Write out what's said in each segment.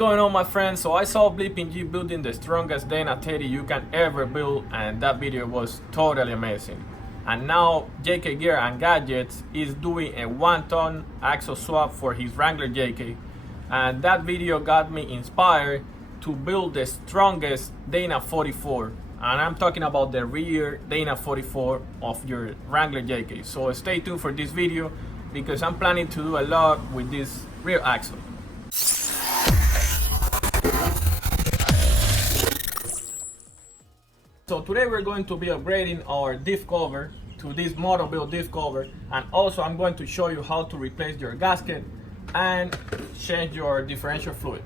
going on, my friends? So I saw Blipping G building the strongest Dana 30 you can ever build, and that video was totally amazing. And now JK Gear and Gadgets is doing a 1-ton axle swap for his Wrangler JK, and that video got me inspired to build the strongest Dana 44, and I'm talking about the rear Dana 44 of your Wrangler JK. So stay tuned for this video because I'm planning to do a lot with this rear axle. So today we're going to be upgrading our diff cover to this Motobilt diff cover, and also I'm going to show you how to replace your gasket and change your differential fluid.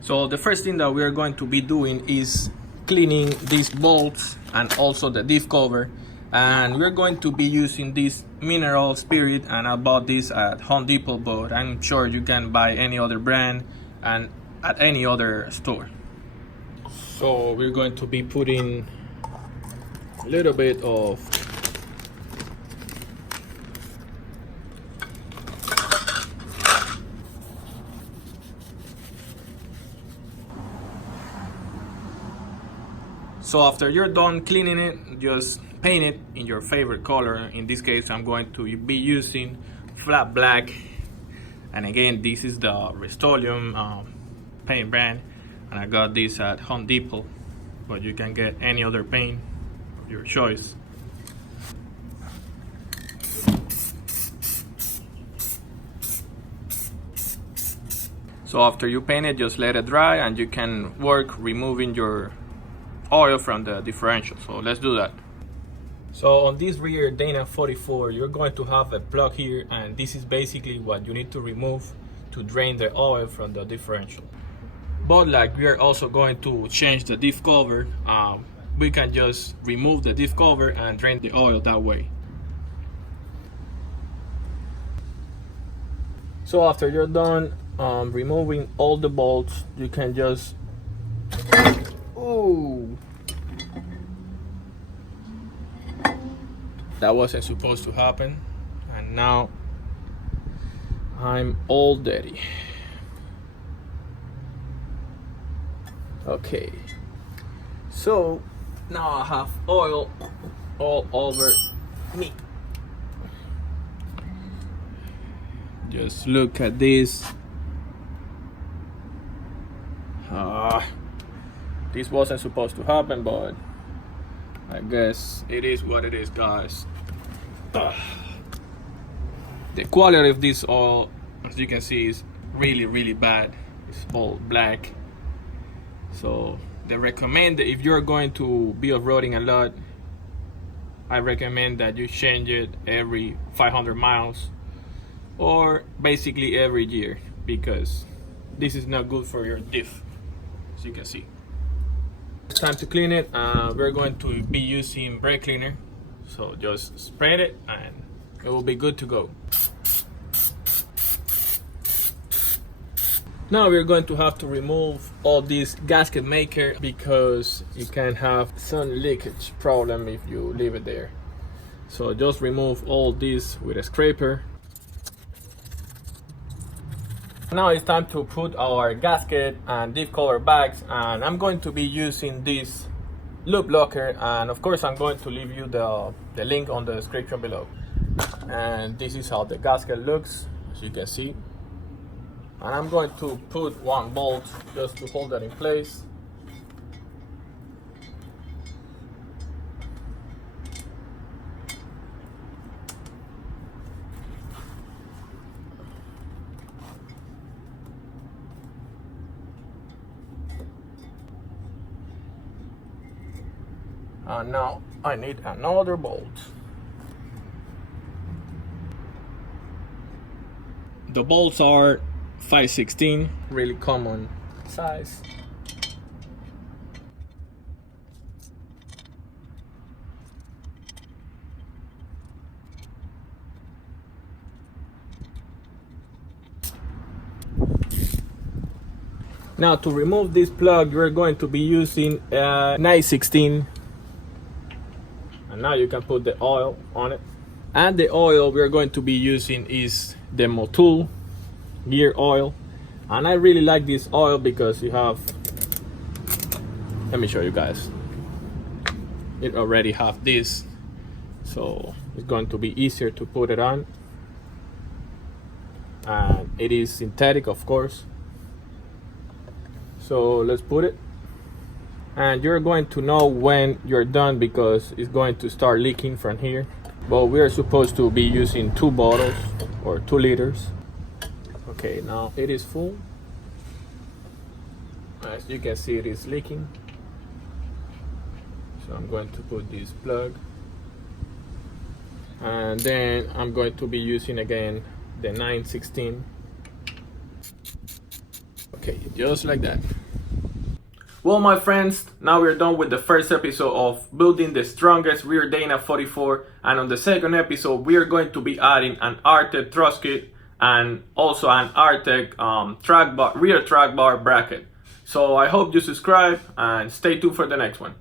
So the first thing that we're going to be doing is cleaning these bolts and also the diff cover, and we're going to be using this mineral spirit, and I bought this at Home Depot, but I'm sure you can buy any other brand and at any other store. So we're going to be putting a little bit of So after you're done cleaning it, just paint it in your favorite color. In this case, I'm going to be using flat black, and again, this is the Rust-Oleum paint brand, and I got this at Home Depot, but you can get any other paint of your choice. So after you paint it, just let it dry, and you can work removing your oil from the differential. So let's do that. So on this rear Dana 44, you're going to have a plug here, and this is basically what you need to remove to drain the oil from the differential. But like we are also going to change the diff cover, we can just remove the diff cover and drain the oil that way. So after you're done removing all the bolts, you can just that wasn't supposed to happen, and now I'm all dirty. Okay, so now I have oil all over me. Just look at this. This wasn't supposed to happen, but I guess it is what it is, guys. The quality of this oil, as you can see, is really bad. It's all black. So they recommend that if you're going to be off-roading a lot, I recommend that you change it every 500 miles or basically every year, because this is not good for your diff, as you can see. It's time to clean it. We're going to be using brake cleaner, so just spread it and it will be good to go. Now we're going to have to remove all this gasket maker, because you can have some leakage problem if you leave it there. So just remove all this with a scraper. Now it's time to put our gasket and diff cover bags, and I'm going to be using this loop locker, and of course I'm going to leave you the link on the description below. And this is how the gasket looks, as you can see, and I'm going to put one bolt just to hold that in place. And now I need another bolt. The bolts are 5/16, really common size. Now to remove this plug, we're going to be using a 9/16. And now you can put the oil on it. And the oil we're going to be using is the Motul Gear Oil. And I really like this oil because you have, let me show you guys, it already have this, so it's going to be easier to put it on. And it is synthetic, of course. So let's put it, and you're going to know when you're done because it's going to start leaking from here. But we are supposed to be using 2 bottles or 2 liters. Okay, now it is full. As you can see, it is leaking. So I'm going to put this plug, and then I'm going to be using again the 916. Okay, just like that. Well, my friends, now we're done with the first episode of building the strongest rear Dana 44, and on the second episode we are going to be adding an Artec thrust kit and also an Artec rear track bar bracket. So I hope you subscribe and stay tuned for the next one.